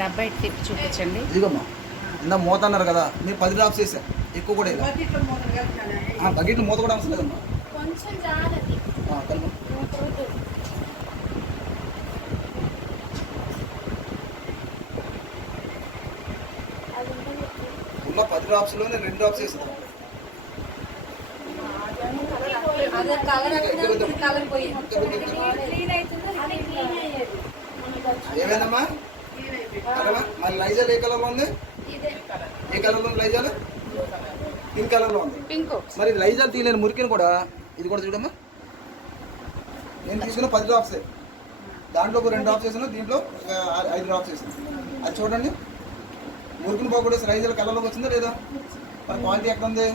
డబ్బా తిప్పి చూపించండి. ఇదిగమ్మా ఇందా మూత అన్నారు కదా, మీరు 10 డ్రాప్స్ వేసా, ఎక్కువ కూడా బకెట్లో మూత కూడా అవసరం లేదమ్మా. ఉన్న 10 డ్రాప్స్లో నేను 2 డ్రాప్స్ వేస్తాను. ఏమైందమ్మా మరి లైజాల్ ఏ కలర్లో ఉంది? ఏ కలర్లో ఉంది లైజాల్? పింక్ కలర్లో ఉంది. మరి లైజాల్ తీయలేని మురికిని కూడా ఇది కూడా చూడమ్మా. నేను తీసుకున్న 10 డ్రాప్స్, దాంట్లో ఒక 2 డ్రాప్స్ వేసాను, దీంట్లో 5 డ్రాప్స్ వేసాను. అది చూడండి, మురికిని పోకూడదు. లైజాల్ కలర్లోకి వచ్చిందా లేదా? మరి క్వాలిటీ ఎక్కడ ఉంది?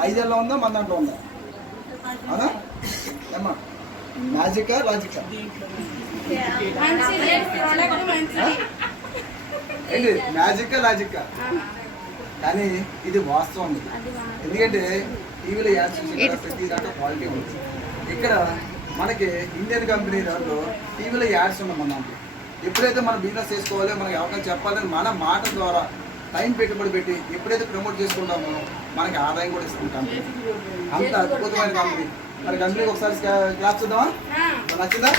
లైజాల్లో ఉందా మన దాంట్లో ఉందా? అవునా ఏమ్మా? మ్యాజికా లాజికా? ఏంటి మ్యాజికా లాజికా? కానీ ఇది వాస్తవం. ఎందుకంటే టీవీలో యాడ్స్ చూసి ప్రతి దాంట్లో క్వాలిటీ ఉంది. ఇక్కడ మనకి ఇండియన్ కంపెనీ దాంట్లో టీవీలో యాడ్స్ ఉన్నాయి మన దాంట్లో. ఎప్పుడైతే మనం బిజినెస్ చేసుకోవాలి, మనకి అవకాశం చెప్పాలని మన మాట ద్వారా టైం పెట్టుబడి పెట్టి ఎప్పుడైతే ప్రమోట్ చేసుకుంటామో మనకి ఆదాయం కూడా ఇస్తుంది కంపెనీ. అంత అద్భుతమైన కంపెనీ. మరి కంపెనీకి ఒకసారి క్లాస్ చూద్దామా? నచ్చిందా?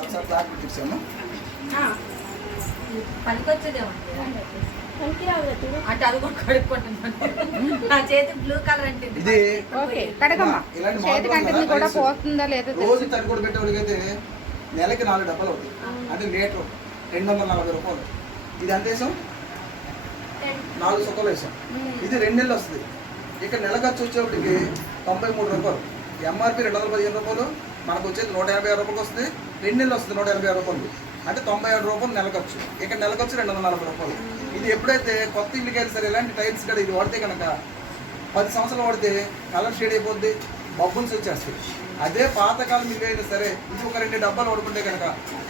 ఒకసారి క్లాస్ ఇచ్చాము. ఇది రోజు తడికొడి పెట్టేవాడికైతే నెలకి 4 డబ్బాలు అవుతాయి. అంటే లీటర్ 240 రూపాయలు. ఇది ఎంత వేసాం? 4 సుక్కలు వేసాం. ఇది 2 నెలలు వస్తుంది. ఇక్కడ నెల ఖర్చు వచ్చేప్పటికి 93 రూపాయలు. ఎంఆర్పి 215 రూపాయలు, మనకు వచ్చేది 156 రూపాయలు వస్తుంది. 2 నెలలు వస్తుంది 186 రూపాయలు. అంటే 97 రూపాయలు నెల ఖర్చు. ఇక్కడ నెల ఖర్చు 240 రూపాయలు. ఇది ఎప్పుడైతే కొత్త ఇల్లుకి వెళ్ళి సరే ఇలాంటి టైల్స్ కూడా ఇది వాడితే కనుక 10 సంవత్సరాలు వాడితే కలర్ షేడ్ అయిపోద్ది, బబ్బుల్స్ వచ్చేస్తాయి. అదే పాతకాలం ఇల్లు అయినా సరే ఇది ఒక 2 డబ్బాలు వాడుకుంటే కనుక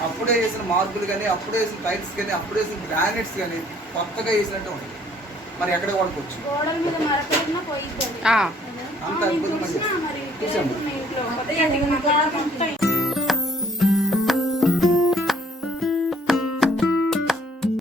అప్పుడే వేసిన మార్బుల్ కానీ, అప్పుడే వేసిన టైల్స్ కానీ, అప్పుడే వేసిన గ్రానైట్స్ కానీ కొత్తగా వేసినట్టు ఉంటుంది. మరి ఎక్కడ వాడుకోవచ్చు. అంత అద్భుతమైన చూసాము.